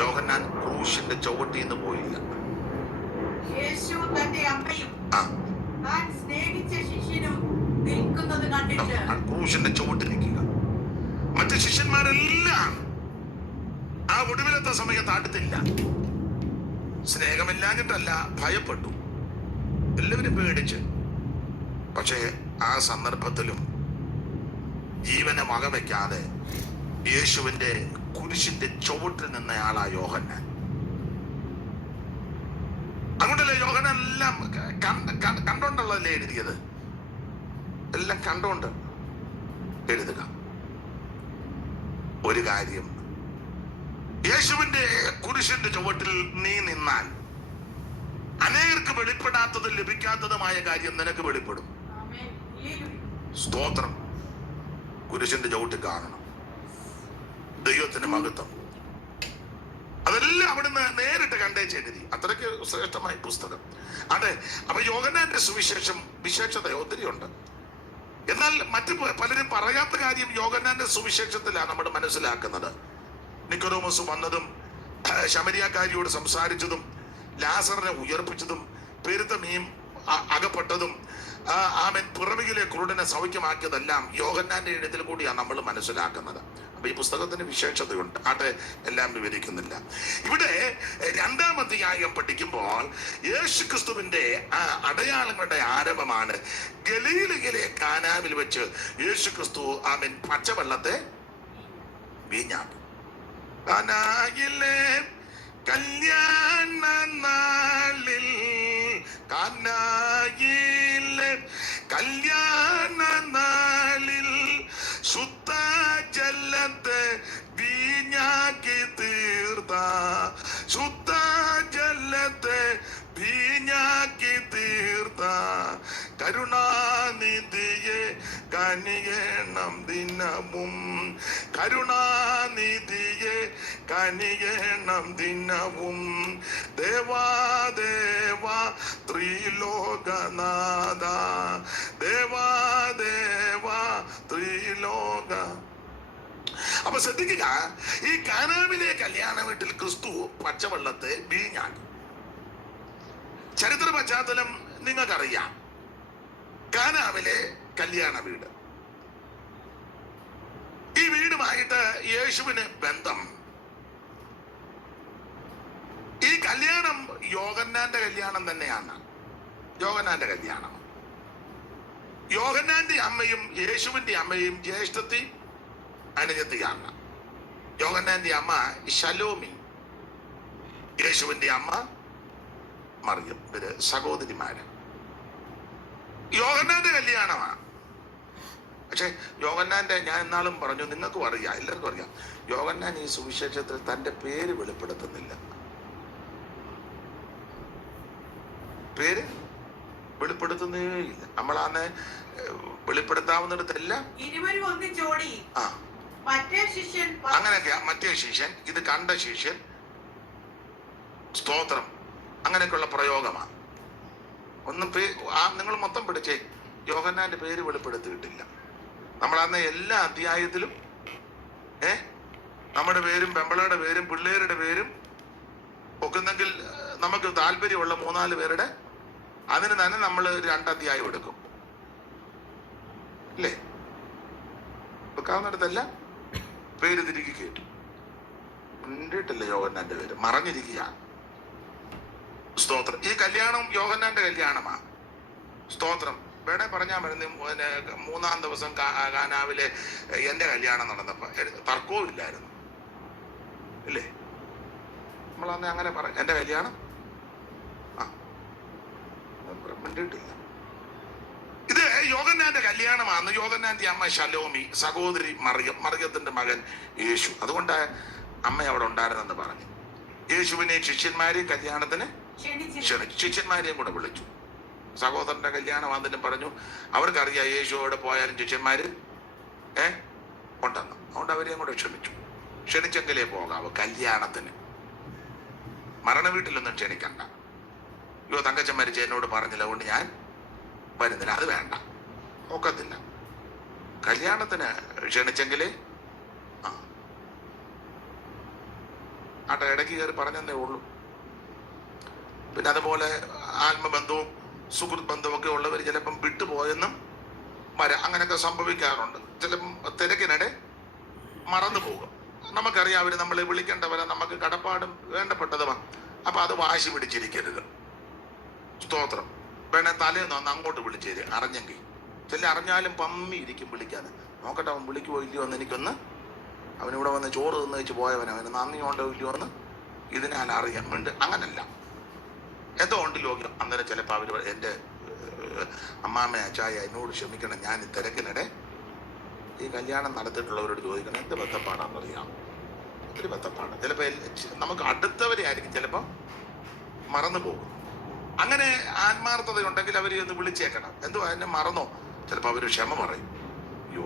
യോഹന്നാൻ ക്രൂശിന്റെ ചുവട്ടിന്ന് പോയില്ല. യേശു തന്റെ അമ്മയും ആ താൻ സ്നേഹിച്ച ശിഷ്യനും നിൽക്കുന്നത് കണ്ടിട്ട് ക്രൂശിന്റെ ചുവട്ടിൽ നിൽക്കുക. മറ്റു ശിഷ്യന്മാരെല്ലാം ആ ഒടുവിലത്തെ സമയത്ത് അടുത്തില്ല. സ്നേഹമില്ലാഞ്ഞിട്ടല്ല, ഭയപ്പെട്ടു, എല്ലാവരും പേടിച്ച്. പക്ഷേ ആ സന്ദർഭത്തിലും ജീവനെ വകവെക്കാതെ യേശുവിന്റെ കുരിശിന്റെ ചുവട്ടിൽ നിന്നയാളാ യോഹന്നാൻ. അതുകൊണ്ടല്ലേ യോഹന്നാൻ എല്ലാം കണ്ടോണ്ടല്ലേ എഴുതിയത്? എല്ലാം കണ്ടോണ്ട് എഴുതുക. ഒരു കാര്യം, യേശുവിന്റെ കുരിശിന്റെ ചുവട്ടിൽ നീ നിന്നാൽ അനേകർക്ക് വെളിപ്പെടാത്തതും ലഭിക്കാത്തതുമായ കാര്യം നിനക്ക് വെളിപ്പെടും. സ്തോത്രം. കുരിശിന്റെ ചുവട്ടിൽ കാണണം ദൈവത്തിന്റെ മഹത്വം. അതെല്ലാം അവിടുന്ന് നേരിട്ട് കണ്ടേച്ചെഴുതി. അത്രയ്ക്ക് ശ്രേഷ്ഠമായ പുസ്തകം. അതെ. അപ്പൊ യോഹന്നാന്റെ സുവിശേഷം വിശേഷത ഒത്തിരിയുണ്ട്. എന്നാൽ മറ്റു പലരും പറയാത്ത കാര്യം യോഹന്നാന്റെ സുവിശേഷത്തിലാണ് നമ്മൾ മനസ്സിലാക്കുന്നത്. നിക്കോദോമസ് വന്നതും ശമരിയാക്കാരിയോട് സംസാരിച്ചതും ലാസറിനെ ഉയർപ്പിച്ചതും പെരുത്ത മീൻ അകപ്പെട്ടതും ആമൻ പുറവിലെ കുരുടനെ സൗഖ്യമാക്കിയതെല്ലാം യോഹന്നാന്റെ എഴുത്തിൽ കൂടിയാണ് നമ്മൾ മനസ്സിലാക്കുന്നത്. അപ്പൊ ഈ പുസ്തകത്തിന് വിശേഷതയുണ്ട്. ആട്ടെ, എല്ലാം വിവരിക്കുന്നില്ല. ഇവിടെ 2-ാം അധ്യായം പഠിക്കുമ്പോൾ യേശുക്രിസ്തുവിന്റെ അടയാളങ്ങളുടെ ആരംഭമാണ്. ഗലീലയിലെ കാനാവിൽ വെച്ച് യേശുക്രിസ്തു ആമൻ പച്ചവെള്ളത്തെ വീഞ്ഞാക്കി. കാനായിലെ കല്യാണ നാളിൽ, കാനായിലെ കല്യാണ നാളിൽ ശുദ്ധ ജലത്തെ വീഞ്ഞാക്കി തീർത്ത, ശുദ്ധ ജലത്തെ വീഞ്ഞാക്കി തീർത്ത കരുണാനിധിയെ കനിയണം ദിനവും, കരുണാനിധിയെ കനിയണം ദിനവും. ദേവാദേവ ത്രിലോകനാഥ, ദേവാദേവ ത്രിലോക. അപ്പൊ ശ്രദ്ധിക്കുക, ഈ കാനാവിലെ കല്യാണ വീട്ടിൽ ക്രിസ്തു പച്ചവെള്ളത്തെ വീഞ്ഞാക്കി. ചരിത്ര പശ്ചാത്തലം നിങ്ങൾക്കറിയാം. കാനാവിലെ കല്യാണ വീട്, ഈ വീടുമായിട്ട് യേശുവിന് ബന്ധം. ഈ കല്യാണം യോഹന്നാന്റെ കല്യാണം തന്നെയാണ്. യോഹന്നാന്റെ കല്യാണം. യോഹന്നാന്റെ അമ്മയും യേശുവിന്റെ അമ്മയും ജ്യേഷ്ഠത്തി അനുജത്തിയാണ്. യോഹന്നാന്റെ അമ്മ ശലോമി, യേശുവിന്റെ അമ്മ മറിയം. ഇവര് സഹോദരിമാര്. യോഹന്നാന്റെ കല്യാണമാണ്. പക്ഷെ യോഹന്നാന്റെ, ഞാൻ എന്നാളും പറഞ്ഞു, നിങ്ങൾക്കും അറിയാം, എല്ലാവർക്കും അറിയാം, യോഹന്നാൻ ഈ സുവിശേഷത്തിൽ തന്റെ പേര് വെളിപ്പെടുത്തുന്നില്ല. പേര് വെളിപ്പെടുത്തുന്നേ ഇല്ല. നമ്മളാന്ന് വെളിപ്പെടുത്താവുന്നിടത്തെല്ലാം അങ്ങനെയൊക്കെയാ. മറ്റേ ശിഷ്യൻ, ഇത് കണ്ട ശിഷ്യൻ, സ്തോത്രം, അങ്ങനെയൊക്കെയുള്ള പ്രയോഗമാണ്. ഒന്നും നിങ്ങൾ മൊത്തം പിടിച്ചേ, യോഹന്നാന്റെ പേര് വെളിപ്പെടുത്തിയിട്ടില്ല. നമ്മളന്ന് എല്ലാ അധ്യായത്തിലും നമ്മുടെ പേരും പെമ്പളയുടെ പേരും പിള്ളേരുടെ പേരും ഒക്കുന്നെങ്കിൽ നമുക്ക് താല്പര്യമുള്ള 3-4 പേരുടെ, അതിന് തന്നെ നമ്മൾ 2 അധ്യായം എടുക്കും, അല്ലേ? വെക്കാവുന്നിടത്തല്ല പേര് തിരികെ കേട്ടു. കണ്ടിട്ടില്ല യോഹന്നാന്റെ പേര്, മറഞ്ഞിരിക്കുക. സ്തോത്രം. ഈ കല്യാണം യോഹന്നാന്റെ കല്യാണമാണ്. സ്തോത്രം. വേണേ പറഞ്ഞാൽ മരുന്ന് 3-ാം ദിവസം കാനാവിലെ എൻ്റെ കല്യാണം നടന്നപ്പോൾ തർക്കവും ഇല്ലായിരുന്നു, ഇല്ലേ? നമ്മളന്ന് അങ്ങനെ പറഞ്ഞു, എൻ്റെ കല്യാണം മിണ്ടിയിട്ടില്ല. ഇത് യോഹന്നാന്റെ കല്യാണമാണ്. യോഹന്നാന്റെ അമ്മ ശലോമി, സഹോദരി മറിയം, മറിയത്തിന്റെ മകൻ യേശു. അതുകൊണ്ട് അമ്മ അവിടെ ഉണ്ടായിരുന്നെന്ന് പറഞ്ഞു. യേശുവിനെ ശിഷ്യന്മാരെയും കല്യാണത്തിന് ക്ഷണിച്ചു, ശിഷ്യന്മാരെയും കൂടെ വിളിച്ചു. സഹോദരന്റെ കല്യാണം വന്നിട്ടും പറഞ്ഞു, അവർക്കറിയാം യേശു അവിടെ പോയാലും ശിഷ്യന്മാര് ഉണ്ടെന്ന്. അതുകൊണ്ട് അവരെയും കൂടെ ക്ഷണിച്ചു. ക്ഷണിച്ചെങ്കിലേ പോകാവൂ കല്യാണത്തിന്. മരണ വീട്ടിലൊന്നും ക്ഷണിക്കണ്ട. അയ്യോ തങ്കച്ചൻ മരിച്ച എന്നോട് പറഞ്ഞില്ല, അതുകൊണ്ട് ഞാൻ വരുന്നില്ല, അത് വേണ്ട, ഒക്കത്തില്ല. കല്യാണത്തിന് ക്ഷണിച്ചെങ്കിലേ ആട്ടെ, ഇടയ്ക്ക് കയറി പറഞ്ഞതേ ഉള്ളൂ. പിന്നെ അതുപോലെ ആത്മബന്ധവും സുഹൃത്ത് ബന്ധവും ഒക്കെ ഉള്ളവർ ചിലപ്പം വിട്ടുപോയെന്നും അങ്ങനെയൊക്കെ സംഭവിക്കാറുണ്ട്. ചിലപ്പം തിരക്കിനിടെ മറന്നു പോകും. നമുക്കറിയാം അവർ നമ്മളെ വിളിക്കേണ്ടവരെ, നമുക്ക് കടപ്പാടും വേണ്ടപ്പെട്ടതുമാണ്. അപ്പൊ അത് വാശി പിടിച്ചിരിക്കരുത്. സ്തോത്രം. വേണേ തലേന്ന് ഒന്ന് അങ്ങോട്ട് വിളിച്ചേര്, അറിഞ്ഞെങ്കിൽ. ചില അറിഞ്ഞാലും പമ്മി ഇരിക്കും വിളിക്കാതെ. നോക്കട്ടെ അവൻ വിളിക്കുവോ ഇല്ലയോ എന്ന് എനിക്കൊന്ന്. അവനിവിടെ വന്ന് ചോറ് തിന്ന് വെച്ച് പോയവൻ, അവന് നന്ദിയുണ്ടോ ഇല്ലയോ എന്ന് ഇതിനാൽ അറിയാൻ വേണ്ടി. അങ്ങനല്ല, എന്തോ ഉണ്ട് യോഗ്യം. അന്നേരം ചിലപ്പോൾ അവർ എൻ്റെ അമ്മാമ്മ അച്ചായ എന്നോട് ക്ഷമിക്കണം, ഞാൻ ഈ തിരക്കിനിടെ ഈ കല്യാണം നടത്തിയിട്ടുള്ളവരോട് ചോദിക്കണം എന്ത് ബന്ധപ്പാടാണെന്നറിയാം. ഒത്തിരി ബന്ധപ്പാട്. ചിലപ്പോൾ നമുക്ക് അടുത്തവരെ ആയിരിക്കും ചിലപ്പോൾ മറന്നു പോകും. അങ്ങനെ ആത്മാർത്ഥതയുണ്ടെങ്കിൽ അവർ ഒന്ന് വിളിച്ചേക്കണം. എന്തുവാ എന്നെ മറന്നോ? ചിലപ്പോൾ അവർ ക്ഷമ പറയും. അയ്യോ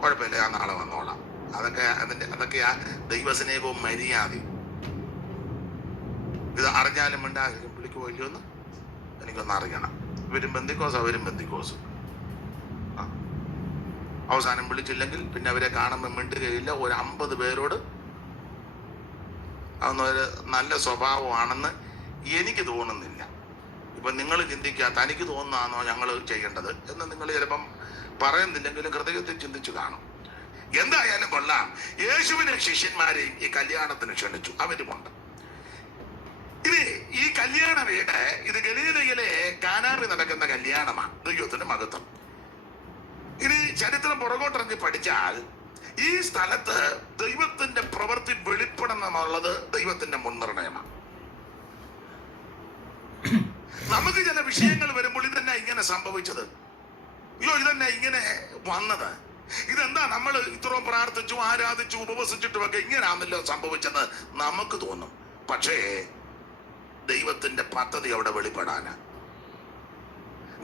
കുഴപ്പമില്ല, ഞാൻ നാളെ വന്നോളാം. അതൊക്കെയാ ദൈവസ്നേഹവും മര്യാദയും. ഇത് അറിഞ്ഞാലും മിണ്ടാതിരിക്കും. വിളിക്കുമോ ഇല്ലയോ എന്ന് എനിക്കൊന്ന് അറിയണം. ഇവരും ബന്ധിക്കോസ്, അവരും ബന്ധിക്കോസ്. അവസാനം വിളിച്ചില്ലെങ്കിൽ പിന്നെ അവരെ കാണുമ്പോൾ മിണ്ടുകയില്ല. ഒരു 50 പേരോട് അതൊന്നും ഒരു നല്ല സ്വഭാവമാണെന്ന് എനിക്ക് തോന്നുന്നില്ല. ഇപ്പൊ നിങ്ങൾ ചിന്തിക്കുക, തനിക്ക് തോന്നുന്നതാണോ ഞങ്ങൾ ചെയ്യേണ്ടത് എന്ന് നിങ്ങൾ ചിലപ്പം പറയുന്നില്ലെങ്കിലും ഹൃദയത്തിൽ ചിന്തിച്ചു കാണും. എന്തായാലും കൊള്ളാം, യേശുവിനെ ശിഷ്യന്മാരെയും ഈ കല്യാണത്തിന് ക്ഷണിച്ചു. അവരുമുണ്ട്. ഇനി ഈ കല്യാണ വീട് ഇത് ഗലീലയിലെ കാനാവിൽ നടക്കുന്ന കല്യാണമാണ്. ദൈവത്തിന്റെ മഹത്വം. ഇനി ചരിത്രം പുറകോട്ടിറങ്ങി പഠിച്ചാൽ ഈ സ്ഥലത്ത് ദൈവത്തിന്റെ പ്രവൃത്തി വെളിപ്പെടണം എന്നുള്ളത് ദൈവത്തിന്റെ മുൻനിർണയമാണ്. നമുക്ക് ചില വിഷയങ്ങൾ വരുമ്പോൾ ഇതെന്നാ ഇങ്ങനെ സംഭവിച്ചത്, അയ്യോ ഇതെന്നാ ഇങ്ങനെ വന്നത്, ഇതെന്താ നമ്മൾ ഇത്രയും പ്രാർത്ഥിച്ചു ആരാധിച്ചു ഉപവസിച്ചിട്ടും ഒക്കെ ഇങ്ങനെയാണല്ലോ സംഭവിച്ചെന്ന് നമുക്ക് തോന്നും. പക്ഷേ ദൈവത്തിന്റെ പദ്ധതി അവിടെ വെളിപ്പെടാന്.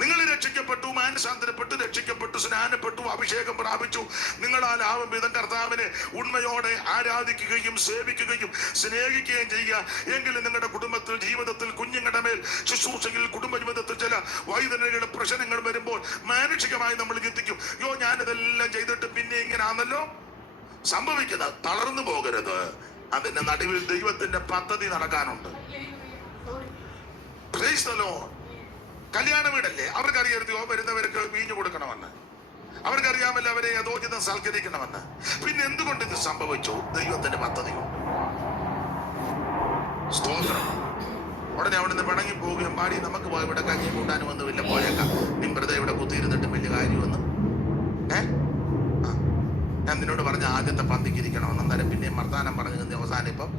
നിങ്ങൾ രക്ഷിക്കപ്പെട്ടു, മാനസാന്തരപ്പെട്ടു, രക്ഷിക്കപ്പെട്ടു, സ്നാനപ്പെട്ടു, അഭിഷേകം പ്രാപിച്ചു. നിങ്ങളാൽ ആവും വിധം കർത്താവിനെ ഉണ്മയോടെ ആരാധിക്കുകയും സേവിക്കുകയും സ്നേഹിക്കുകയും ചെയ്യുക. എങ്കിലും നിങ്ങളുടെ കുടുംബത്തിൽ, ജീവിതത്തിൽ, കുഞ്ഞുങ്ങളുടെ മേൽ, ശുശ്രൂഷയിൽ, കുടുംബ ജീവിതത്തിൽ ചില വൈദ്യുതിയുടെ പ്രശ്നങ്ങൾ വരുമ്പോൾ മാനുഷികമായി നമ്മൾ ചിന്തിക്കും, യോ ഞാനിതെല്ലാം ചെയ്തിട്ട് പിന്നെ ഇങ്ങനെയാണല്ലോ സംഭവിക്കുന്നത്. തളർന്നു പോകരുത്. അതിന്റെ നടുവിൽ ദൈവത്തിന്റെ പദ്ധതി നടക്കാനുണ്ട്. Praise the Lord. കല്യാണ വീടല്ലേ, അവർക്കറിയരുതോ വരുന്നവർക്ക് വീഞ്ഞു കൊടുക്കണമെന്ന്, അവർക്കറിയാമല്ലോ അവരെ യഥോചിതം സൽക്കരിക്കണമെന്ന്. പിന്നെ എന്തുകൊണ്ട് ഇത് സംഭവിച്ചു? ദൈവത്തിന്റെ പദ്ധതിയുണ്ട്. സ്തോത്രം. ഉടനെ അവിടെ നിന്ന് പിണങ്ങി പോവുകയും പാടി നമുക്ക് ഇവിടെ കഞ്ഞി കൂട്ടാനും ഒന്നുമില്ല, പോയേക്കാം, നീ വെറുതെ ഇവിടെ കുത്തിയിരുന്നിട്ട് വലിയ കാര്യമൊന്നും. ഞാൻ നിന്നോട് പറഞ്ഞ ആദ്യത്തെ പന്തിക്കിരിക്കണമെന്ന്. അന്നേരം പിന്നെ വർത്താനം പറഞ്ഞു അവസാനം ഇപ്പം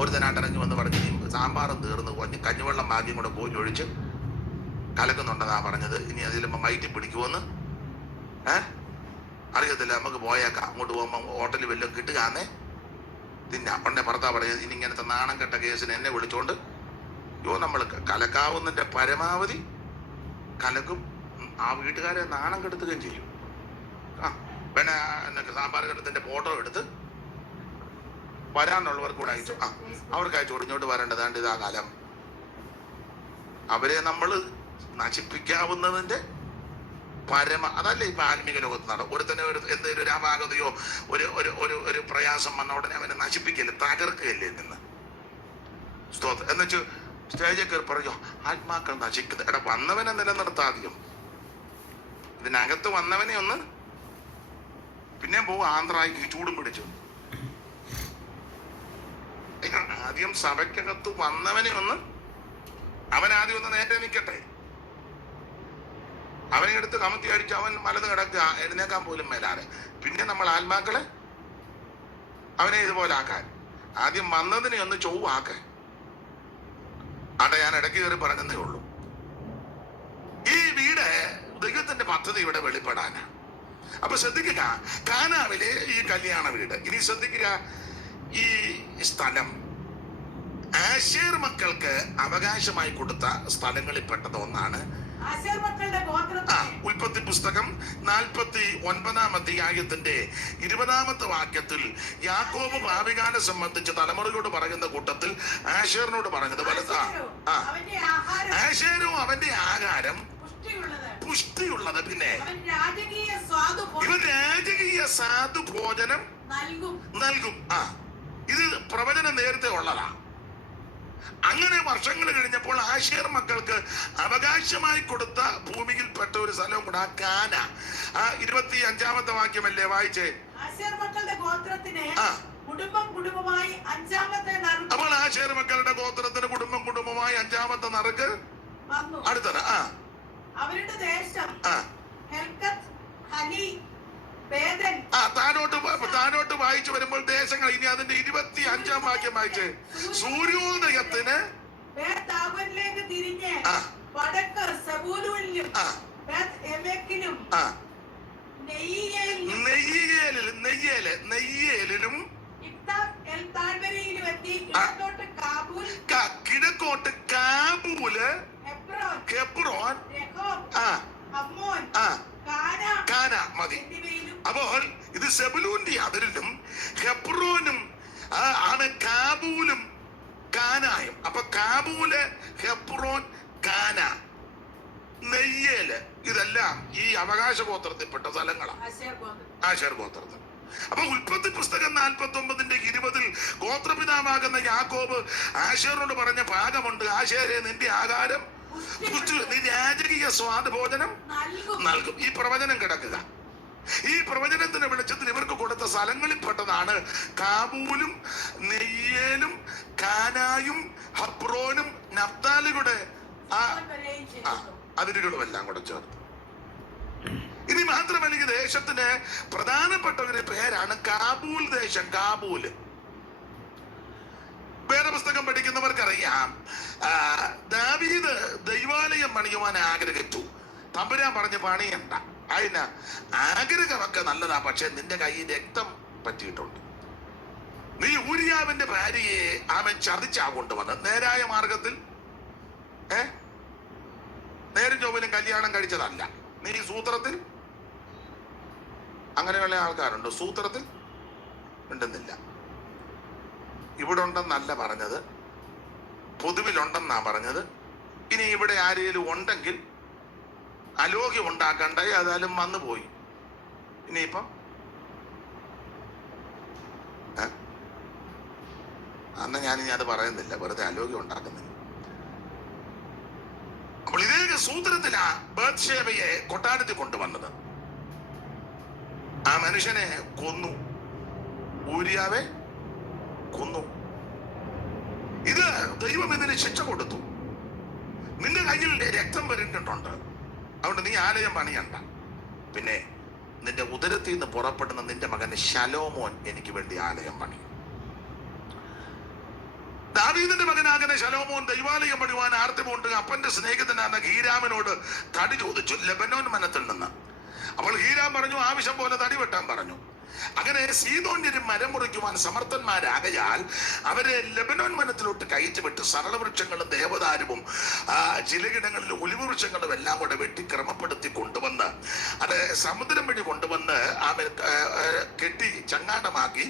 ഒരുത്തനായിട്ടിറങ്ങി വന്ന് പറഞ്ഞ് നീ സാമ്പാറും തീർന്നു, കഞ്ഞിവെള്ളം ഭാഗ്യം കൂടെ പോയി ഒഴിച്ച് കലക്കുന്നുണ്ടെന്നാ പറഞ്ഞത്. ഇനി അതിലുമ്പോ വയറ്റി പിടിക്കുമെന്ന് അറിയത്തില്ല, നമുക്ക് പോയേക്കാം. അങ്ങോട്ട് പോകുമ്പോൾ ഹോട്ടലിൽ വല്ലതും കിട്ടുകാന്നേ തിന്നാ. ഉടനെ ഭർത്താവ് പറയുന്നത് ഇനി ഇങ്ങനത്തെ നാണം കെട്ട കേസിന് എന്നെ വിളിച്ചോണ്ട് നമ്മൾ കലക്കാവുന്നതിന്റെ പരമാവധി കലക്കും. ആ വീട്ടുകാരെ നാണം കെടുത്തുകയും ചെയ്യും. പിന്നെ എന്നൊക്കെ സാമ്പാർ കെടുത്തിന്റെ ഫോട്ടോ എടുത്ത് വരാനുള്ളവർക്ക് കൂടെ അയച്ചു. അവർക്ക് അയച്ചു ഇങ്ങോട്ട് വരേണ്ടതാണ്ട് ഇതാ കാലം. അവരെ നമ്മൾ നശിപ്പിക്കാവുന്നതിന്റെ അതല്ലേ ഇപ്പൊ ആത്മീക ലോകത്ത് നടക്കും. ഒരുത്തന്നെ എന്തെങ്കിലും ഒരു അപാകതയോ ഒരു പ്രയാസം വന്ന ഉടനെ അവനെ നശിപ്പിക്കല്ലേ, തകർക്കുകയല്ലേ നിന്ന്. സ്തോത്രം. എന്നുവെച്ചു സ്റ്റേജിൽ കയറി പറയോ ആത്മാക്കൾ നശിക്കുന്നത്. എടാ വന്നവനെ നിലനിർത്താതെയും ഇതിനകത്ത് വന്നവനെ ഒന്ന് പിന്നെ പോകും ആന്ധ്രായിക്ക് ചൂടും പിടിച്ചു. ആദ്യം സഭയ്ക്കകത്ത് വന്നവനെ ഒന്ന് അവനാദ്യം ഒന്ന് നേരെ നിൽക്കട്ടെ. അവനെ എടുത്ത് കമത്തി അടിച്ച് അവൻ മലത് കിടക്കുക, എഴുന്നേക്കാൻ പോലും മേലാതെ. പിന്നെ നമ്മൾ ആത്മാക്കളെ അവനെ ഇതുപോലെ ആക്കാൻ ആദ്യം വന്നതിനെ ഒന്ന് ചൊവ്വാക്കാൻ. ആട്ടെ, ഞാൻ ഇടയ്ക്ക് കയറി പറഞ്ഞതേ ഉള്ളൂ. ഈ വീട് ദൈവത്തിന്റെ പദ്ധതി ഇവിടെ വെളിപ്പെടാനാ. അപ്പൊ ശ്രദ്ധിക്കുക, കാനാവിലെ ഈ കല്യാണ വീട്. ഇനി ശ്രദ്ധിക്കുക, ഈ സ്ഥലം ആശേർ മക്കൾക്ക് അവകാശമായി കൊടുത്ത സ്ഥലങ്ങളിൽ പെട്ടത് ഒന്നാണ്. ഉൽപ്പത്തി പുസ്തകം 49-ാം അധ്യായത്തിന്റെ 20-ാമത്തെ വാക്യത്തിൽ യാക്കോബ് ഭാവികാലം സംബന്ധിച്ച് തലമുറയോട് പറയുന്ന കൂട്ടത്തിൽ ആശേറിനോട് പറഞ്ഞത് വലുതാ. ആശേരും അവന്റെ ആഹാരം പുഷ്ടിയുള്ളത്, പിന്നെ ഇവൻ രാജകീയ സാധു ഭോജനം നൽകും. ഇത് പ്രവചനം നേരത്തെ ഉള്ളതാ. അങ്ങനെ വർഷങ്ങൾ കഴിഞ്ഞപ്പോൾ ആശേർ മക്കൾക്ക് അവകാശമായി കൊടുത്ത ഭൂമിയിൽപ്പെട്ട ഒരു സ്ഥലവും കൂടെ കാന. 25-ാമത്തെ വാക്യമല്ലേ വായിച്ചേ? ആശേർ മക്കളുടെ ഗോത്രത്തിന് ആ കുടുംബം കുടുംബമായി 5-ാമത്തെ നറുക്ക് അപ്പോൾ ആശേർ മക്കളുടെ ഗോത്രത്തിന് കുടുംബം കുടുംബമായി 5-ാമത്തെ നറുക്ക് വന്നു. അടുത്തത് അവരുടെ ദേശം ആ ഹെൽക്കത്ത്, ഹലി, ബേദൻ. താനോട്ട് വായിച്ചു വരുമ്പോൾ ദേശങ്ങൾ. ഇനി അതിന്റെ 25-ാം വാക്യം വായിച്ച്. സൂര്യോദയത്തിന് ബേത്‌ആവനിലേക്ക് തിരിഞ്ഞ് വടക്ക് സെബൂലൂനിലും ബേത്‌ഏമെക്കിലും നെയ്യേലിലും താഴ്വരയിലും എത്തി കിഴക്കോട്ട് കാബൂല്, ഹെബ്രോൻ, അമ്മോൻ, കാന മതി. അപ്പോൾ ഇത് സെബുലൂന്റെ അതിരിലും ഹെബ്രോനും ആണ് കാബൂലും കാനായും. അപ്പൊ കാബൂല്, ഹെബ്രോൻ, കാന, നെയ്യേല് ഇതെല്ലാം ഈ അവകാശ ഗോത്രത്തിൽപ്പെട്ട സ്ഥലങ്ങളാണ്, ആശേർ ഗോത്രത്തിൽ. അപ്പൊ ഉൽപ്പത്തി പുസ്തകം 49:20 ഗോത്രപിതാവാകുന്ന യാക്കോബ് ആശേറിനോട് പറഞ്ഞ ഭാഗമുണ്ട്. ആശേരെ, നിന്റെ ആഹാരം നീ രാജകീയ സ്വാദഭോജനം നൽകും. ഈ പ്രവചനം കിടക്കുക. ഈ പ്രവചനത്തിന്റെ വെളിച്ചത്തിൽ ഇവർക്ക് കൊടുത്ത സ്ഥലങ്ങളിൽ പെട്ടതാണ് കാബൂലും, നെയ്യേലും, കാനായും, ഹബ്രോനും, നഫ്താലിയുടെ അതിരുകളും എല്ലാം കൂടെ ചേർത്ത്. ഇനി മാത്രമല്ല, ഈ ദേശത്തിന് പ്രധാനപ്പെട്ട ഒരു പേരാണ് കാബൂൽ ദേശം. കാബൂല് വേദപുസ്തകം പഠിക്കുന്നവർക്കറിയാം. ദാവീദ് ദൈവാലയം പണിയുവാൻ ആഗ്രഹിച്ചു. തമ്പുരാൻ പറഞ്ഞ് പണിയണ്ട. അതിന് ആഗ്രഹമൊക്കെ നല്ലതാ, പക്ഷെ നിന്റെ കയ്യിൽ രക്തം പറ്റിയിട്ടുണ്ട്. നീ ഊരിയാവിന്റെ ഭാര്യയെ അവൻ ചതിച്ചാ കൊണ്ടുവന്നത്. നേരായ മാർഗത്തിൽ നേരും ചൊവ്വലും കല്യാണം കഴിച്ചതല്ല. നീ സൂത്രത്തിൽ, അങ്ങനെയുള്ള ആൾക്കാരുണ്ട്, സൂത്രത്തിൽ ഉണ്ടെന്നില്ല. ഇവിടെ ഉണ്ടെന്നല്ല പറഞ്ഞത്, പൊതുവിലുണ്ടെന്നാ പറഞ്ഞത്. ഇനി ഇവിടെ ആരെങ്കിലും ഉണ്ടെങ്കിൽ അലോഗ്യം ഉണ്ടാക്കണ്ട, ഏതായാലും വന്നു പോയി. ഇനിയിപ്പം അന്ന് ഞാനിനി അത് പറയുന്നില്ല, വെറുതെ അലോഗ്യം ഉണ്ടാക്കുന്നില്ല. അപ്പോൾ ഇതേ സൂത്രത്തിലാ ബത്ശേബയെ കൊട്ടാരത്തിൽ കൊണ്ടുവന്നത്. ആ മനുഷ്യനെ കൊന്നു, ഊരിയാവെ കൊന്നു. ഇത് ദൈവം ഇതിന് ശിക്ഷ കൊടുത്തു. നിന്റെ കയ്യിൽ രക്തം വരുന്നുണ്ട്, അതുകൊണ്ട് നീ ആലയം പണിയണ്ട. പിന്നെ നിന്റെ ഉദരത്തിൽ നിന്ന് പുറപ്പെടുന്ന നിന്റെ മകൻ ശലോമോൻ എനിക്ക് വേണ്ടി ആലയം പണി. ദാവീദിന്റെ മകനാകുന്ന ശലോമോൻ ദൈവാലയം പണിയുവാൻ ആർത്തിമുണ്ട്. അപ്പന്റെ സ്നേഹിതനാണ് ഹീരാമിനോട് തടി ചോദിച്ചു ലെബനോൻ വനത്തിൽ നിന്ന്. അപ്പോൾ ഹീരാം പറഞ്ഞു, ആവശ്യം പോലെ തടി വെട്ടാൻ പറഞ്ഞു. അങ്ങനെ സീദോന്യരും മരം മുറിക്കുവാൻ സമർത്ഥന്മാരാകയാൽ അവരെ ലെബനോൻ വനത്തിലോട്ട് കയറ്റിവിട്ട് സരളവൃക്ഷങ്ങളും ദേവദാരുവും ചിലയിടങ്ങളിൽ ഒലിവ് വൃക്ഷങ്ങളും എല്ലാം കൂടെ വെട്ടി ക്രമപ്പെടുത്തി കൊണ്ടുവന്ന് അത് സമുദ്രം വഴി കൊണ്ടുവന്ന് കെട്ടി ചങ്ങാടമാക്കി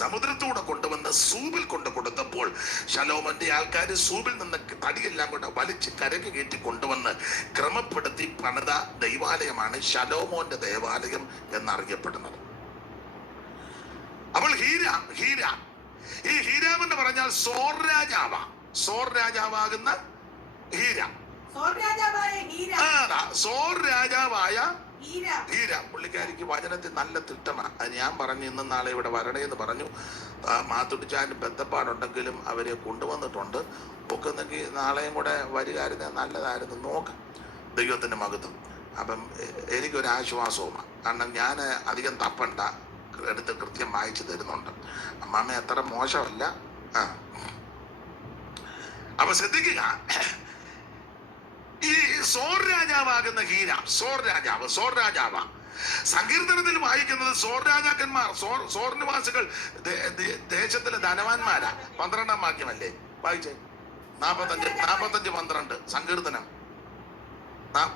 സമുദ്രത്തൂടെ കൊണ്ടുവന്ന് സൂബിൽ കൊണ്ടു കൊടുത്തപ്പോൾ ശലോമോന്റെ ആൾക്കാർ സൂബിൽ നിന്ന് തടിയെല്ലാം കൂടെ വലിച്ച് കരക്ക് കയറ്റി കൊണ്ടുവന്ന് ക്രമപ്പെടുത്തി പണിത ദൈവാലയമാണ് ശലോമോന്റെ ദേവാലയം എന്നറിയപ്പെടുന്നത്. അപ്പോൾ ഈ ഹീരാം എന്ന് പറഞ്ഞാൽ സോർ രാജാവാ. സോർ രാജാവാകുന്ന ഹീരാം, സോർ രാജാവായ ഹീരാം. പുള്ളിക്കാരിക്ക് വചനത്തിൽ നല്ല തിട്ടമാണ്. അത് ഞാൻ പറഞ്ഞു ഇന്നും നാളെ ഇവിടെ വരണേന്ന് പറഞ്ഞു. മാത്തുട്ടിച്ചാനും ബന്ധപ്പാടുണ്ടെങ്കിലും അവരെ കൊണ്ടുവന്നിട്ടുണ്ട്. പൊക്കുന്നെങ്കിൽ നാളെയും കൂടെ വരികാരുന്ന നല്ലതായിരുന്നു. നോക്കാം ദൈവത്തിന്റെ മഹത്വം. അപ്പം എനിക്കൊരാശ്വാസവുമാണ്. കാരണം ഞാൻ അധികം തപ്പണ്ട, എടുത്ത് കൃത്യം വായിച്ചു തരുന്നുണ്ട്. അമ്മാമ്മ അത്ര മോശമല്ല. അപ്പൊ ശ്രദ്ധിക്കുക, ഈ സോർ രാജാവാകുന്ന ഹീരാം, സോർ രാജാവാ. സങ്കീർത്തനത്തിൽ വായിക്കുന്നത് സോർ രാജാക്കന്മാർ, സോർ നിവാസികൾ ദേശത്തിലെ ധനവാന്മാരാ. 12-ാം വാക്യമല്ലേ വായിച്ചേ? 45-12 സങ്കീർത്തനം.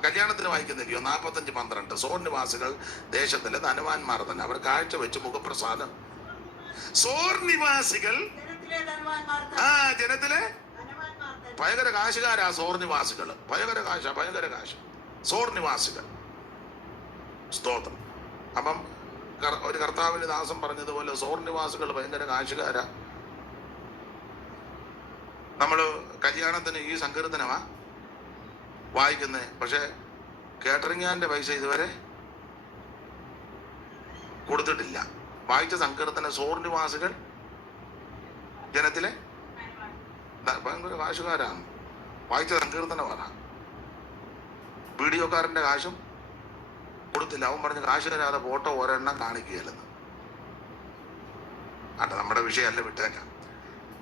കല്യാണത്തിന് വായിക്കുന്നില്ലയോ? 45-12 സോർ നിവാസികൾ ദേശത്തിലെ ധനവാന്മാർ തന്നെ. അവർ കാഴ്ച വെച്ച് മുഖപ്രസാദം. സോർ നിവാസികൾ ജനത്തിലെ ഭയങ്കര കാശുകാരാ സോർ നിവാസികൾ. ഭയങ്കര കാശ് സോർ നിവാസികൾ. സ്തോത്രം. അപ്പം ഒരു കർത്താവിന് ദാസം പറഞ്ഞതുപോലെ സോർ നിവാസികൾ ഭയങ്കര കാശുകാരാ. നമ്മള് കല്യാണത്തിന് ഈ സങ്കീർത്തനമാ വായിക്കുന്നത്. പക്ഷെ കേറ്ററിംഗാന്റെ പൈസ ഇതുവരെ കൊടുത്തിട്ടില്ല. വായിച്ച സങ്കീർത്തന സോർനിവാസികൾ ജനത്തിലെ ഭയങ്കര കാശുകാരാണ്. വായിച്ച സങ്കീർത്തനമാണ്. വീഡിയോക്കാരന്റെ കാശും കൊടുത്തില്ല. അവൻ പറഞ്ഞ് കാശ് തരാതെ ഫോട്ടോ ഒരെണ്ണം കാണിക്കുകയല്ലെന്ന്. അല്ല, നമ്മുടെ വിഷയമല്ല, വിട്ടേക്കാം.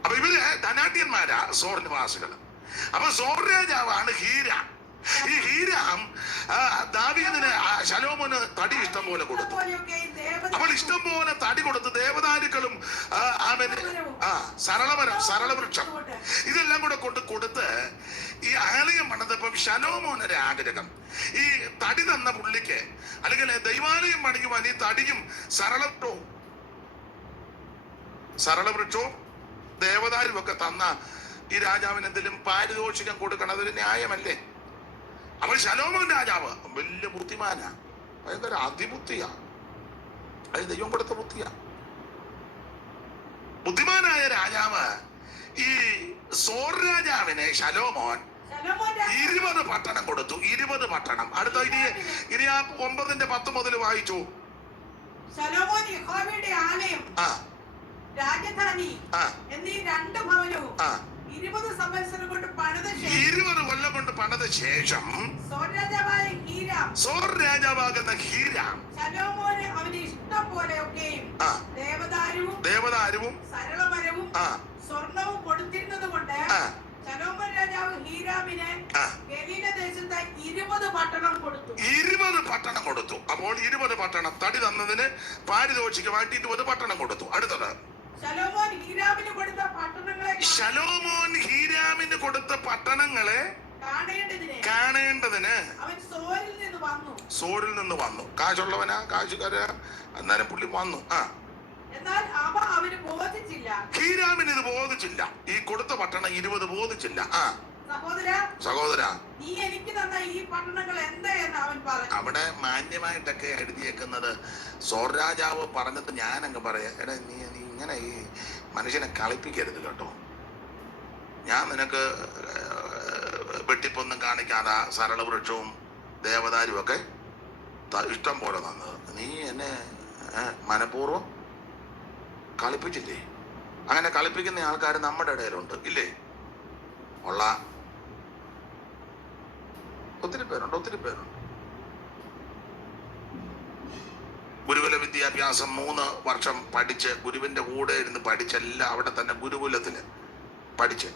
അപ്പൊ ഇവര് ധനാഢ്യന്മാരാ സോർ നിവാസികൾ. അപ്പൊ സോർ രാജാവാണ് ഹീരാം. ഈ ഹീരാം ദാവീദിന് ശലോമോന് തടി ഇഷ്ടം പോലെ കൊടുത്തു. അപ്പോൾ ഇഷ്ടം പോലെ തടി കൊടുത്ത് ദേവദാരുക്കളും സരളവൃക്ഷം ഇതെല്ലാം കൂടെ കൊടുത്ത് ഈ ആലയം പണിതപ്പം ശലോമോനൊരു ആഗ്രഹം, ഈ തടി തന്ന പുള്ളിക്ക് അല്ലെങ്കിൽ ദൈവാലയം പണിയുവാൻ ഈ തടിയും സരളവൃക്ഷവും ദേവദാരും ഒക്കെ തന്ന ഈ രാജാവിന് എന്തെങ്കിലും പാരിതോഷികം കൊടുക്കണം. അതൊരു ന്യായമല്ലേ? അപ്പോൾ ശലോമോൻ രാജാവ് വലിയ ബുദ്ധിമാനാ, ഭയങ്കര അതിബുദ്ധിയാ. അത് ദൈവം കൊടുത്ത ബുദ്ധിയാ. ബുദ്ധിമാനായ രാജാവ് ഈ സോർ രാജാവിനെ ശലോമോൻ 20 പട്ടണം കൊടുത്തു. 20 പട്ടണം. അടുത്ത ഇനി ആ 9:10 മുതൽ വായിച്ചു. ശലോമോൻ യഹോവയുടെ ആലയം, രാജധാനി എന്നീ 2 ഭവനവും 20 സംവത്സരം കൊണ്ട് പണിത ശേഷം 20 കൊല്ലം കൊണ്ട് പണിത ശേഷം സോർ രാജാവാകുന്ന ഹീരാം ശലോമോന് അവന് ഇഷ്ടം പോലെ ഒക്കെയും ദേവദാരുവും സരളമരവും സ്വർണവും കൊടുത്തിരുന്നത് കൊണ്ട് ശലോമോൻ രാജാവ് ഹീരാമിന് ഗലീല ദേശത്ത് 20 പട്ടണം കൊടുത്തു. 20 പട്ടണം കൊടുത്തു. അപ്പോൾ 20 പട്ടണം തടി തന്നതിന് പാരിതോഷികമായിട്ട് 20 പട്ടണം കൊടുത്തു. അടുത്തത് ശലോമോൻ ഹീരാമിന് കൊടുത്ത പട്ടണങ്ങളെ കാണേണ്ടതിന് അവൻ സോരിൽ നിന്ന് വന്നു. കാശുള്ളവനാ, കാശുകാരാ, അന്നേരം പുള്ളി വന്നു. എന്നാൽ അവ അവന് ബോധിച്ചില്ല. ഹീരാമിന് ഇത് ബോധിച്ചില്ല. ഈ കൊടുത്ത പട്ടണം 20 ബോധിച്ചില്ല. സഹോദര, നീ എനിക്ക് തന്ന ഈ പട്ടണങ്ങൾ എന്തായെന്ന് അവൻ പറഞ്ഞു. അവിടെ മാന്യമായിട്ടൊക്കെ എഴുതിയേക്കുന്നത് സോർ രാജാവ് പറഞ്ഞത് ഞാനങ്ങ് പറയാം. എടാ, നീ ഇങ്ങനെ ഈ മനുഷ്യനെ കളിപ്പിക്കരുത് കേട്ടോ. ഞാൻ നിനക്ക് വെട്ടിപ്പൊന്നും കാണിക്കാതെ സരളവൃക്ഷവും ദേവദാരും ഒക്കെ ഇഷ്ടം പോലെ തന്നത്. നീ എന്നെ മനഃപൂർവ്വം കളിപ്പിച്ചില്ലേ? അങ്ങനെ കളിപ്പിക്കുന്ന ആൾക്കാർ നമ്മുടെ ഇടയിലുണ്ട്, ഇല്ലേ? ഉള്ള ഒത്തിരി പേരുണ്ട്. ഗുരുകുല വിദ്യാഭ്യാസം 3 വർഷം പഠിച്ച്, ഗുരുവിന്റെ കൂടെ ഇരുന്ന് പഠിച്ചെല്ലാം അവിടെ തന്നെ ഗുരുകുലത്തില് പഠിച്ച്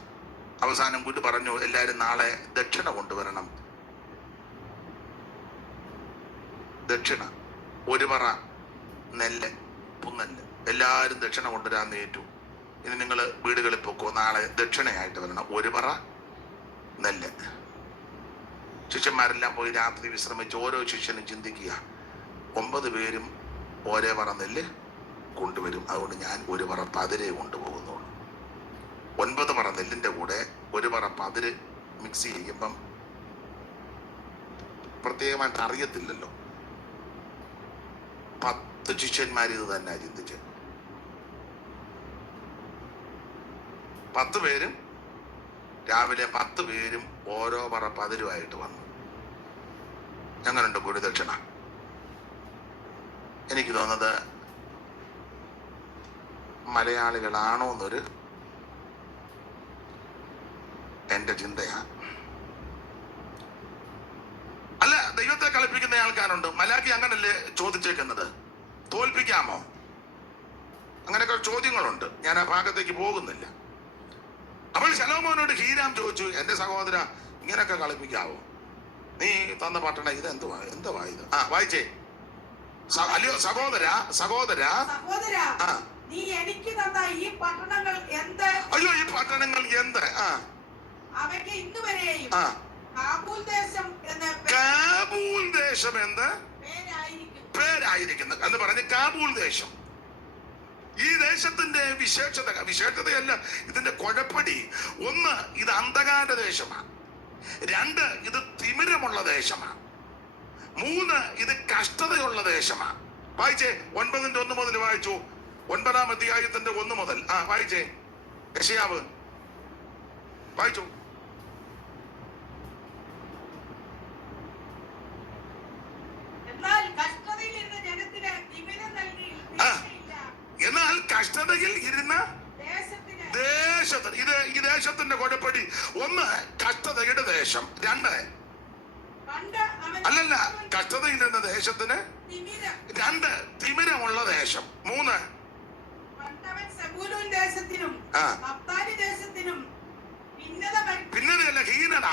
അവസാനം ഗുരു പറഞ്ഞു, എല്ലാവരും നാളെ ദക്ഷിണ കൊണ്ടുവരണം. ദക്ഷിണ 1 പറ നെല്ല്, പുന്നെല്ല്, എല്ലാവരും ദക്ഷിണ കൊണ്ടുവരാൻ നേറ്റു. ഇനി നിങ്ങൾ വീടുകളിൽ പൊക്കോ, നാളെ ദക്ഷിണയായിട്ട് വരണം 1 പറ നെല്ല്. ശിഷ്യന്മാരെല്ലാം പോയി രാത്രി വിശ്രമിച്ച് ഓരോ ശിഷ്യനും ചിന്തിക്കുക, 9 പേരും ഓരോ പറ നെല്ല് കൊണ്ടുവരും, അതുകൊണ്ട് ഞാൻ 1 പറ പതിരെ കൊണ്ടുപോകുന്നുള്ളൂ. 9 പറ നെല്ലിന്റെ കൂടെ 1 പറ പതിര് മിക്സ് ചെയ്യുമ്പം പ്രത്യേകമായിട്ട് അറിയത്തില്ലല്ലോ. 10 ശിഷ്യന്മാർ ഇത് തന്നെ ചിന്തിച്ച് 10 പേരും രാവിലെ 10 പേരും ഓരോ പറ പതിരുമായിട്ട് വന്നു. എങ്ങനെയുണ്ട് ഗുരുദക്ഷിണ? എനിക്ക് തോന്നുന്നത് മലയാളികളാണോ എന്നൊരു എന്റെ ചിന്തയാ. അല്ല, ദൈവത്തെ കളിപ്പിക്കുന്ന ആൾക്കാരുണ്ട്. മലാഖി അങ്ങനല്ലേ ചോദിച്ചേക്കുന്നത്? തോൽപ്പിക്കാമോ? അങ്ങനെയൊക്കെ ചോദ്യങ്ങളുണ്ട്. ഞാൻ ആ ഭാഗത്തേക്ക് പോകുന്നില്ല. അപ്പോൾ ശലോമോനോട് ഹീരാം ചോദിച്ചു, എന്റെ സഹോദര, ഇങ്ങനെയൊക്കെ കളിപ്പിക്കാവോ? നീ തന്ന പട്ടണ ഇത് എന്തുവാ ഇത്? വായിച്ചേ. അല്ലയോ സഹോദര, നീ എനിക്ക് തന്ന ഈ പട്ടണങ്ങൾ എന്ത്? അയ്യോ, ഈ പട്ടണങ്ങൾ എന്ത്? അവയ്ക്ക് ഇന്നുവരെയും കാബൂൽ ദേശം എന്ന് പേരായിരിക്കുന്നു എന്ന് പറഞ്ഞ് കാബൂൽ ദേശം. ഈ ദേശത്തിന്റെ വിശേഷതയല്ല ഇതിന്റെ കുഴപ്പടി. 1, ഇത് അന്ധകാര ദേശമാണ്. 2, ഇത് തിമിരമുള്ള ദേശമാണ്. 3, ഇത് കഷ്ടതയുള്ള ദേശമാണ്. വായിച്ചേ, 9:1 മുതൽ വായിച്ചു. 9-ാം അധ്യായത്തിന്റെ 1 മുതൽ വായിച്ചേ. യെശയ്യാവ് വായിച്ചു. എന്നാൽ കഷ്ടതയിൽ ഇരുന്ന ജനത്തിന് തിമിരം നൽകി ആ. എന്നാൽ കഷ്ടതയിൽ ഇരുന്ന ദേശത്തിന് ദേശത്തിന് ഈ ദേശത്തിന്റെ കുഴപ്പടി ഒന്ന് കഷ്ടതയുടെ ദേശം, രണ്ട് കണ്ട് അവൻ അല്ലല്ല കഷ്ടതയിൽ ഇരുന്ന ദേശത്തിന്, തിമിരം രണ്ട് തിമിരമുള്ള ദേശം, മൂന്ന് കണ്ടവൻ സെബൂലൂൻ ദേശത്തിനും ആ. നഫ്താലി ദേശത്തിനും ഭിന്നതയല്ല ഹീനത.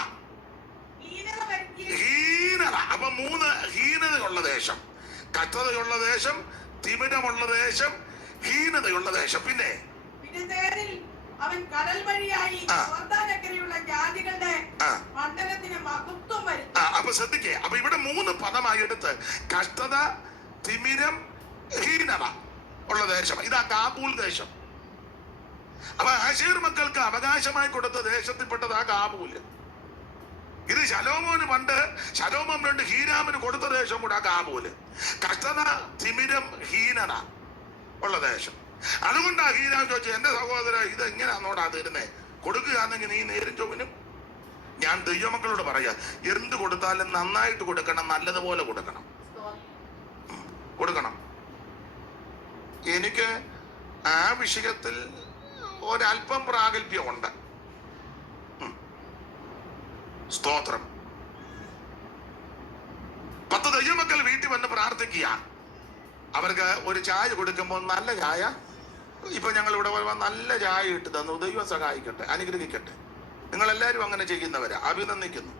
ഹീനത. അപ്പൊ മൂന്ന് ഹീനതയുള്ള ദേശം, കഷ്ടതയുള്ള ദേശം, തിമിരമുള്ള ദേശം, ഹീനതയുള്ള ദേശം. പിന്നെ അവൻ കടൽ വഴിയായി ആ. യോർദാനക്കരെയുള്ള ജാതികളുടെ ആ. മണ്ഡലത്തിന് മഹത്വം വരുത്തി. അപ്പൊ ശ്രദ്ധിക്കേ, അപ്പൊ ഇവിടെ മൂന്ന് പദമായി എടുത്ത് കഷ്ടത, തിമിരം, ഹീനത ഉള്ള ദേശം. ഇതാ കാബൂൽ ദേശം. അപ്പൊ ആശേർ മക്കൾക്ക് അവകാശമായി കൊടുത്ത ദേശത്തിൽപ്പെട്ടത് ആ കാബൂല്. ഇത് ശലോമോന് പണ്ട് ശലോമോൻ രണ്ട് ഹീരാമിന് കൊടുത്ത ദേശം കൂടെ ആ കാബൂല്. കഷ്ടത, തിമിരം, ഹീനത ഉള്ള ദേശം. അതുകൊണ്ടാ ഹീരാം ചോദിച്ചു, എന്റെ സഹോദര ഇത് എങ്ങനെയാന്നോടാ തരുന്നേ, കൊടുക്കുകയാണെങ്കിൽ നീ നേരും ചൊവ്വനും. ഞാൻ ദൈവമക്കളോട് പറയാ, എന്ത് കൊടുത്താലും നന്നായിട്ട് കൊടുക്കണം, നല്ലതുപോലെ കൊടുക്കണം. കൊടുക്കണം. എനിക്ക് ആ വിഷയത്തിൽ ഒരല്പം പ്രാഗൽഭ്യമുണ്ട്. സ്തോത്രം. 10 ദൈവമക്കൾ വീട്ടിൽ വന്ന് പ്രാർത്ഥിക്കുക. അവർക്ക് ഒരു ചായ കൊടുക്കുമ്പോൾ നല്ല ചായ, ഇപ്പൊ ഞങ്ങൾ ഇവിടെ നല്ല ചായ ഇട്ട് തന്നു, ദൈവം സഹായിക്കട്ടെ, അനുഗ്രഹിക്കട്ടെ. നിങ്ങളെല്ലാവരും അങ്ങനെ ചെയ്യുന്നവരാ, അഭിനന്ദിക്കുന്നു.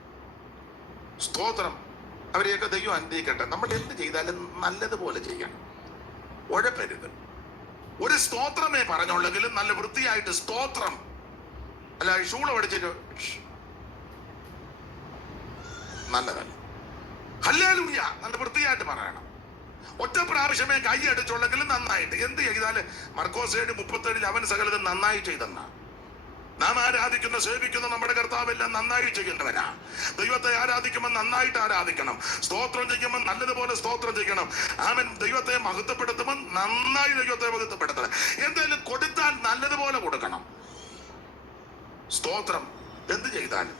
സ്തോത്രം. അവരെയൊക്കെ ദൈവം അനുഗ്രഹിക്കട്ടെ. നമ്മൾ എന്ത് ചെയ്താലും നല്ലതുപോലെ ചെയ്യണം, ഉഴപ്പരുത്. ഒരു സ്തോത്രമേ പറഞ്ഞുള്ളെങ്കിലും നല്ല വൃത്തിയായിട്ട് സ്തോത്രം. അല്ല ഷൂള പഠിച്ചിട്ട് നല്ലതല്ല. ഹല്ലേലൂയ നല്ല വൃത്തിയായിട്ട് പറയണം. ഒറ്റ പ്രാവശ്യമേ കൈ അടിച്ചുള്ളെങ്കിലും നന്നായിട്ട്. എന്ത് ചെയ്താല് മർക്കോസ് 7:37 അവൻ സകലതും നന്നായി ചെയ്തെന്നാ. നാം ആരാധിക്കുന്ന സേവിക്കുന്ന നമ്മുടെ കർത്താവെല്ലാം നന്നായി ചെയ്യുന്നവനാ. ദൈവത്തെ ആരാധിക്കുമ്പോൾ നന്നായിട്ട് ആരാധിക്കണം. സ്തോത്രം ചെയ്യുമ്പോൾ നല്ലതുപോലെ സ്തോത്രം ചെയ്യണം. അവൻ ദൈവത്തെ മഹത്വപ്പെടുത്തുമ്പോൾ നന്നായി ദൈവത്തെ മഹത്വപ്പെടുത്തണം. എന്തായാലും കൊടുത്താൽ നല്ലതുപോലെ കൊടുക്കണം. സ്തോത്രം. എന്ത് ചെയ്താലും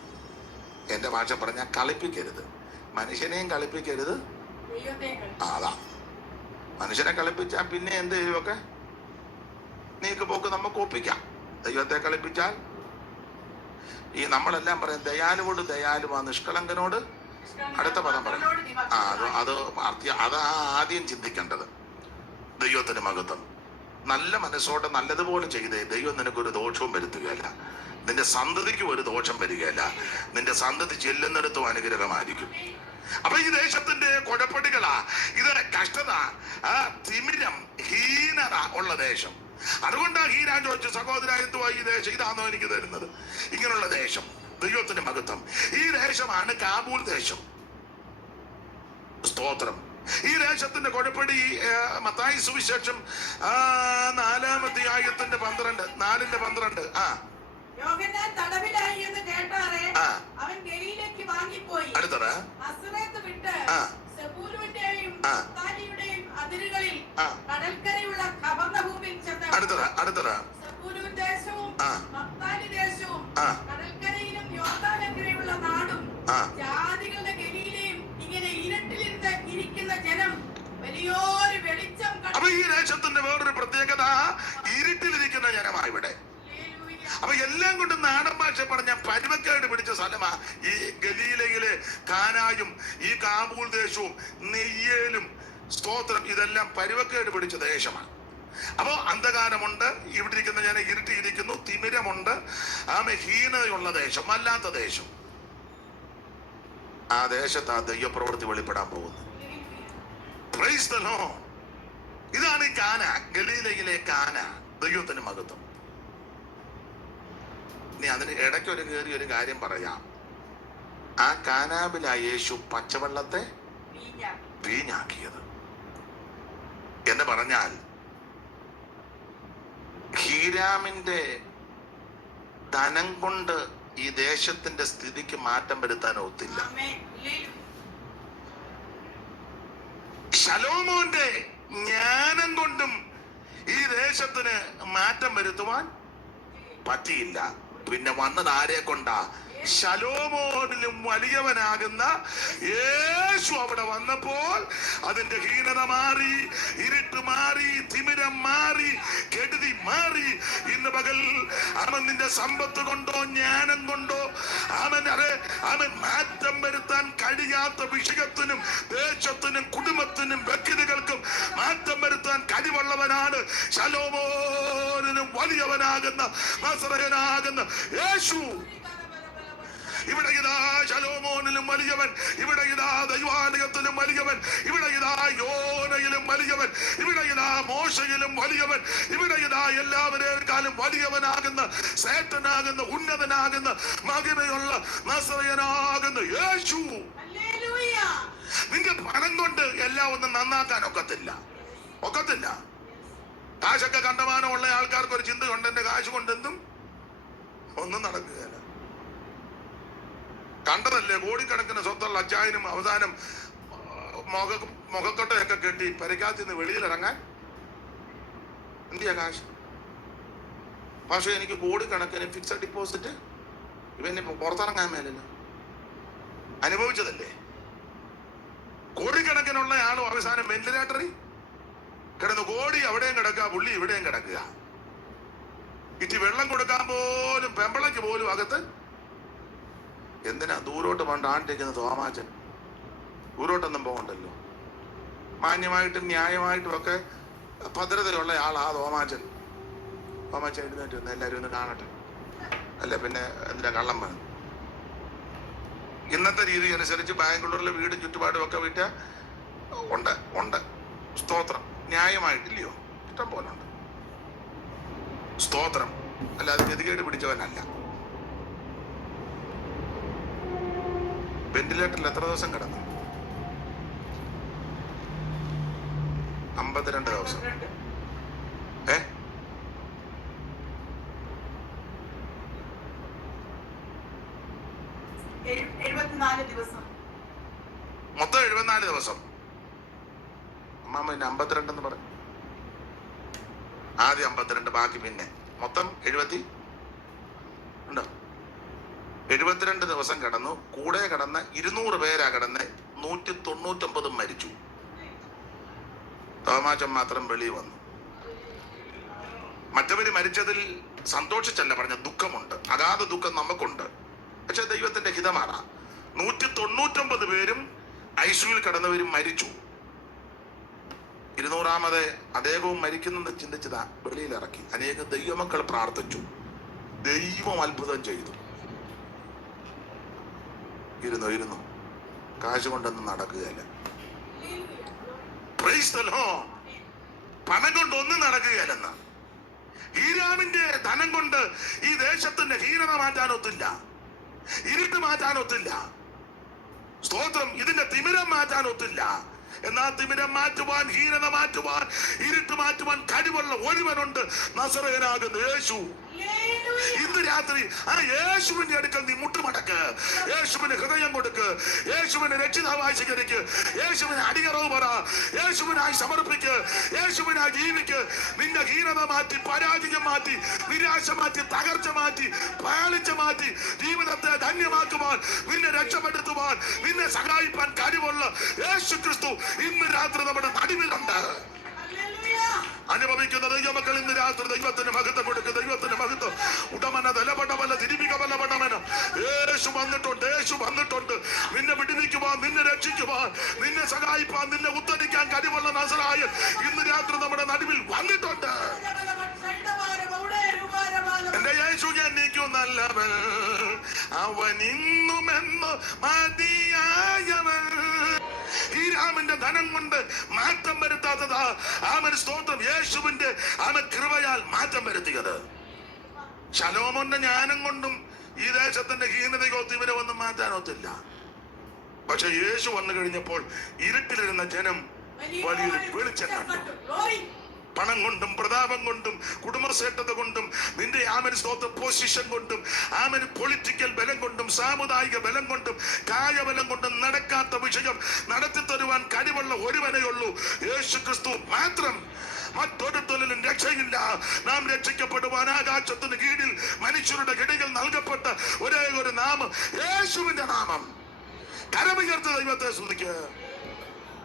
എന്റെ ഭാഷ പറഞ്ഞാൽ കളിപ്പിക്കരുത്, മനുഷ്യനെയും കളിപ്പിക്കരുത്. അതാ, മനുഷ്യനെ കളിപ്പിച്ചാൽ പിന്നെ എന്ത് ചെയ്യുമൊക്കെ നീക്ക് പോക്ക് നമുക്ക് ഒപ്പിക്കാം. ദൈവത്തെ കളിപ്പിച്ചാൽ ഈ നമ്മളെല്ലാം പറയും ദയാലുവോട് ദയാലുവാ, നിഷ്കളങ്കനോട് അടുത്ത പദം പറയും. അത് ആദ്യം ചിന്തിക്കേണ്ടത്. ദൈവത്തിന് മഹത്വം. നല്ല മനസ്സോടെ നല്ലതുപോലെ ചെയ്തേ ദൈവം നിനക്കൊരു ദോഷവും വരുത്തുകയല്ല, നിന്റെ സന്തതിക്ക് ഒരു ദോഷം വരികയല്ല, നിന്റെ സന്തതി ചെല്ലുന്നിടത്തും അനുഗ്രഹമായിരിക്കും. അപ്പൊ ഈ ദേശത്തിന്റെ കുഴപ്പടികളാ ഇത്. കഷ്ടത, തിമിരം, ഹീനത ഉള്ള ദേശം. അതുകൊണ്ടാ ഹീരാൻ ചോദിച്ചു, സഹോദര എന്തുവാ ഈ ദേശം, ഇതാണോ എനിക്ക് തരുന്നത്? ഇങ്ങനെയുള്ള ദേശം. ദൈവത്തിന്റെ മഹത്വം. ഈ ദേശമാണ് കാബൂൽ ദേശം. സ്തോത്രം. ഈ ദേശത്തിന്റെ കുഴപ്പടി മത്തായി സുവിശേഷം 4-ാമധ്യായത്തിന്റെ 4:12. യോഹന്നാൻ തടവിലായി എന്ന് കേട്ടാറെ അവൻ ഗലീലയ്ക്ക് വാങ്ങിപ്പോയി. അടുത്തത് നസറേത്ത് വിട്ട് സെബൂലൂന്റെയും നഫ്താലിയുടെയും അതിരുകളിൽ കടൽക്കരയുള്ള കവർന്നഭൂമിയിൽ ചെന്ന് അടുത്തത് സെബൂലൂൻ ദേശവും നഫ്താലി ദേശവും കടൽക്കരയിലും യോർദാനക്കരയുള്ള നാടും ജാതികളുടെ ഗലീലയും ഇങ്ങനെ ഇരുട്ടിലിരുന്ന് ഇരിക്കുന്ന ജനം വലിയൊരു വെളിച്ചം കണ്ടു. അപ്പൊ ഈ ദേശത്തിന്റെ വേറൊരു പ്രത്യേകത, ഇരുട്ടിലിരിക്കുന്ന ജനമാണ് ഇവിടെ. അപ്പൊ എല്ലാം കൊണ്ട് നാടൻ ഭാഷ പറഞ്ഞ പരുവക്കേട് പിടിച്ച സ്ഥലമാ ഈ ഗലീലയിലെ കാനായും ഈ കാബൂൽ ദേശവും നെയ്യേലും. സ്തോത്രം. ഇതെല്ലാം പരുവക്കേട് പിടിച്ച ദേശമാണ്. അപ്പോ അന്ധകാരമുണ്ട്, ഇവിടെ ഇരിക്കുന്ന ഞാൻ ഇരുട്ടിയിരിക്കുന്നു, തിമിരമുണ്ട്, ഹീനതയുള്ള ദേശം, അല്ലാത്ത ദേശം. ആ ദേശത്ത് ആ ദൈവപ്രവൃത്തി വെളിപ്പെടാൻ പോകുന്നു. Praise the Lord. ഇതാണ് ഈ കാന, ഗലീലയിലെ കാന. ദൈവത്തിന് മഹത്വം. ഇനി അതിന് ഇടയ്ക്ക് ഒരു കാര്യം പറയാം. ആ കാനാബിലാ യേശു പച്ചവെള്ളത്തെ വീഞ്ഞാക്കിയത് എന്ന് പറഞ്ഞാൽ ഹീരാമിന്റെ ധനം കൊണ്ട് ഈ ദേശത്തിന്റെ സ്ഥിതിക്ക് മാറ്റം വരുത്താൻ ഒത്തില്ല. ശലോമോന്റെ ജ്ഞാനം കൊണ്ടും ഈ ദേശത്തിന് മാറ്റം വരുത്തുവാൻ പറ്റിയില്ല. പിന്നെ വന്നത് ആരെ കൊണ്ടാ? ശലോമോനിലും വലിയവനാകുന്ന യേശു അവിടെ വന്നപ്പോൾ അതിന്റെ ഹീനത മാറി, ഇരുട്ട് മാറി, തിമിരം മാറി, കെടുതി മാറി. ഇന്ന് പകൽ അവൻ നിന്റെ സമ്പത്ത് കൊണ്ടോ ജ്ഞാനം കൊണ്ടോ അവൻ മാറ്റം വരുത്താൻ കഴിയാത്ത വിഷയത്തിനും ദേശത്തിനും കുടുംബത്തിനും വ്യക്തികൾക്കും മാറ്റം വരുത്താൻ കഴിവുള്ളവനാണ് ശലോമോനിലും വലിയവനാകുന്ന നസറയനാകുന്ന യേശു. ഇവിടെ ഇതാ ശലോമോനിലും വലിയവൻ, ഇവിടെ ഇതാ ദൈവാലയത്തിലും വലിയവൻ, ഇവിടെ ഇതാ യോനയിലും വലിയവൻ, ഇവിടെ ഇതാ മോശയിലും വലിയവൻ, ഇവിടെ ഇതാ എല്ലാവരേക്കാളും വലിയവനാകുന്ന സേട്ടനാകുന്ന ഉന്നതനാകുന്ന മഹിമയുള്ള നസറയനാകുന്ന യേശു. നിന്റെ പണം കൊണ്ട് എല്ലാം ഒന്നും നന്നാക്കാൻ ഒക്കത്തില്ല. കാശൊക്കെ കണ്ടമാനമുള്ള ആൾക്കാർക്ക് ഒരു ചിന്തയുണ്ട്, എന്റെ കാശ് കൊണ്ടെന്തും ഒന്നും നടക്കുകയില്ല. കണ്ടതല്ലേ കോടിക്കണക്കിന് സ്വത്തുള്ള അച്ചായനും അവസാനം മുഖക്കൊട്ടയൊക്കെ കെട്ടി പരിക്കാത്തിൽ നിന്ന് വെളിയിലിറങ്ങാൻ എന്തിയാ കാശ്? പക്ഷെ എനിക്ക് കോടിക്കണക്കിന് ഫിക്സഡ് ഡിപ്പോസിറ്റ് ഇവനിപ്പോ പുറത്തിറങ്ങാൻ മേലല്ലോ. അനുഭവിച്ചതല്ലേ. കോടിക്കണക്കിനുള്ള ആളും അവസാനം വെന്റിലേറ്ററിൽ കിടന്ന്, കോടി അവിടെയും കിടക്കുക, പുള്ളി ഇവിടെയും കിടക്കുക. ഇറ്റി വെള്ളം കൊടുക്കാൻ പോലും പെമ്പളയ്ക്ക് പോലും അകത്ത്. എന്തിനാ ദൂരോട്ട് പണ്ട് ആണ്ടിരിക്കുന്ന തോമാച്ചൻ? ദൂരോട്ടൊന്നും പോകണ്ടല്ലോ. മാന്യമായിട്ടും ന്യായമായിട്ടും ഒക്കെ ഭദ്രതയുള്ള ആളാ തോമാച്ചൻ. എഴുന്നേറ്റ് വന്ന് എല്ലാവരും ഒന്ന് കാണട്ടെ. അല്ല പിന്നെ എന്തിനാ കള്ളം വേണം? ഇന്നത്തെ രീതി അനുസരിച്ച് ബാംഗ്ലൂരിലെ വീടും ചുറ്റുപാടും ഒക്കെ വിട്ട ഉണ്ട്. സ്തോത്രം. ന്യായമായിട്ടില്ലയോ? ഇഷ്ടം പോലെ ഉണ്ട്. സ്തോത്രം. അല്ലാതെ ഗതികേട് പിടിച്ചവനല്ല. വെന്റിലേറ്ററിൽ എത്ര ദിവസം കിടന്നു? 52 ദിവസം. 74 ദിവസം. മൊത്തം 74 ദിവസം. അമ്മാമ്മ പിന്നെ 52 എന്ന് പറഞ്ഞു. ആദ്യം 52, ബാക്കി പിന്നെ മൊത്തം 72 ദിവസം കിടന്നു. കൂടെ കിടന്ന 200 പേരാ കിടന്ന്. 199 മരിച്ചു. തോമാച്ചൻ മാത്രം വെളിയിൽ വന്നു. മറ്റവര് മരിച്ചതിൽ സന്തോഷിച്ചല്ല പറഞ്ഞ, ദുഃഖമുണ്ട്. അഗാധ ദുഃഖം നമുക്കുണ്ട്. പക്ഷെ ദൈവത്തിന്റെ ഹിതമാണ്. 199 പേരും ഐസിയുവിൽ കിടന്നവരും മരിച്ചു. 200ാമത് അദ്ദേഹവും മരിക്കുന്നെന്ന് ചിന്തിച്ചതാ വെളിയിലിറക്കി. അനേകം ദൈവമക്കൾ പ്രാർത്ഥിച്ചു. ദൈവം അത്ഭുതം ചെയ്തു. ഇരുന്നു കാശ് കൊണ്ടൊന്നും നടക്കുകയല്ല. പണം കൊണ്ടൊന്നും നടക്കുകയല്ലെന്ന്. ഹീരാമിന്റെ ധനം കൊണ്ട് ഈ ദേശത്തിന്റെ ഹീനത മാറ്റാനൊത്തില്ല, ഇരുട്ട് മാറ്റാനൊത്തില്ല. സ്തോത്രം. ഇതിന്റെ തിമിരം മാറ്റാനൊത്തില്ല. എന്നാൽ തിമിരം മാറ്റുവാൻ, ഹീനത മാറ്റുവാൻ, ഇരുട്ട് മാറ്റുവാൻ കഴിവുള്ള ഒരുവനുണ്ട്, നസറയനാകുന്ന യേശു. ഇന്ന് രാത്രി ആ യേശുവിന്റെ അടുക്കൽ നീ മുട്ടുമടക്ക്. യേശുവിന് ഹൃദയം കൊടുക്ക്. യേശുവിനെ രക്ഷിതാവായി സ്വീകരിക്ക്. യേശുവിന് അടിയറവ് പറ. യേശുവിനായി സമർപ്പിക്ക്. യേശുവിനായി ജീവിക്ക്. നിന്റെ ഹീനത മാറ്റി, പരാജയം മാറ്റി, നിരാശ മാറ്റി, തകർച്ച മാറ്റി, പാളിച്ച മാറ്റി, ജീവിതത്തെ ധന്യമാക്കുവാൻ, നിന്നെ രക്ഷപ്പെടുത്തുവാൻ, നിന്നെ സഹായിപ്പാൻ കഴിവുള്ള യേശു ക്രിസ്തു ഇന്ന് രാത്രി നമ്മുടെ നടുവിലുണ്ട്. അനുഭവിക്കുന്ന ദൈവമക്കൾ ഇന്ന് രാത്രി ദൈവത്തിന് മഹത്വം കൊടുക്കുക. ദൈവത്തിന് മഹത്വം. ഉടമന തലപടമല്ല തിരുമിക ബലപടമന. യേശു വന്നിട്ടുണ്ട്. നിന്നെ വിടുവിക്കുവാൻ, നിന്നെ രക്ഷിക്കുവാൻ, നിന്നെ സഹായിപ്പാൻ, നിന്നെ ഉദ്ധരിക്കാൻ കഴിവുള്ള നസറായൻ ഇന്ന് രാത്രി നമ്മുടെ നടുവിൽ വന്നിട്ടുണ്ട്. എന്റെ യേശു എനിക്കു നല്ലവൻ, അവൻ ഇന്നുമെന്ന് മതിയായവൻ. ഈ രാമന്റെ ധനം കൊണ്ട് മാറ്റം വരുത്താത്തതാ അവൻ. സ്തോത്രം. യേശുവിന്റെ അവൻ കൃപയാൽ മാറ്റം വരുത്തിയത്. ശലോമോന്റെ ജ്ഞാനം കൊണ്ടും ഈ ദേശത്തിന്റെ ഹീനതയോ തിമിരമൊന്നും മാറ്റാനൊത്തില്ല. പക്ഷെ യേശു വന്നു കഴിഞ്ഞപ്പോൾ ഇരുട്ടിലിരുന്ന ജനം വലിയൊരു വെളിച്ചം കണ്ടു. പണം കൊണ്ടും പ്രതാപം കൊണ്ടും കുടുംബശ്രേഷ്ഠത കൊണ്ടും നിന്റെ ആമൻ സ്തോത്ര പൊസിഷൻ കൊണ്ടും ആമൻ പൊളിറ്റിക്കൽ ബലം കൊണ്ടും സാമുദായിക ബലം കൊണ്ടും കായബലം കൊണ്ടും നടക്കാത്ത വിഷയം നടത്തി തരുവാൻ കഴിവുള്ള ഒരുവനേ ഉള്ളൂ, യേശു ക്രിസ്തു മാത്രം. മറ്റൊരുത്തലിലും രക്ഷയില്ല. നാം രക്ഷിക്കപ്പെടുവാൻ ആകാശത്തിന് കീഴിൽ മനുഷ്യരുടെ കിടികൾ നൽകപ്പെട്ട ഒരേ ഒരു നാമം, യേശുവിന്റെ നാമം. കരമുയർത്ത് ദൈവത്തെ സ്തുതിക്കുക.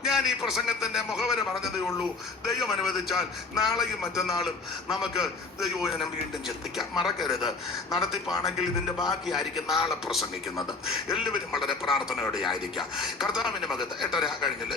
ഞാൻ ഈ പ്രസംഗത്തിന്റെ മുഖവര പറഞ്ഞതേ ഉള്ളൂ. ദൈവം അനുവദിച്ചാൽ നാളെയും മറ്റന്നാളും നമുക്ക് ദൈവവചനം വീണ്ടും ചിന്തിക്കാം. മറക്കരുത്, നടത്തിപ്പാണെങ്കിൽ ഇതിന്റെ ബാക്കിയായിരിക്കും നാളെ പ്രസംഗിക്കുന്നത്. എല്ലാവരും വളരെ പ്രാർത്ഥനയോടെ ആയിരിക്കാം. കർത്താവിന്റെ മകത്ത് 8:30 കഴിഞ്ഞില്ല.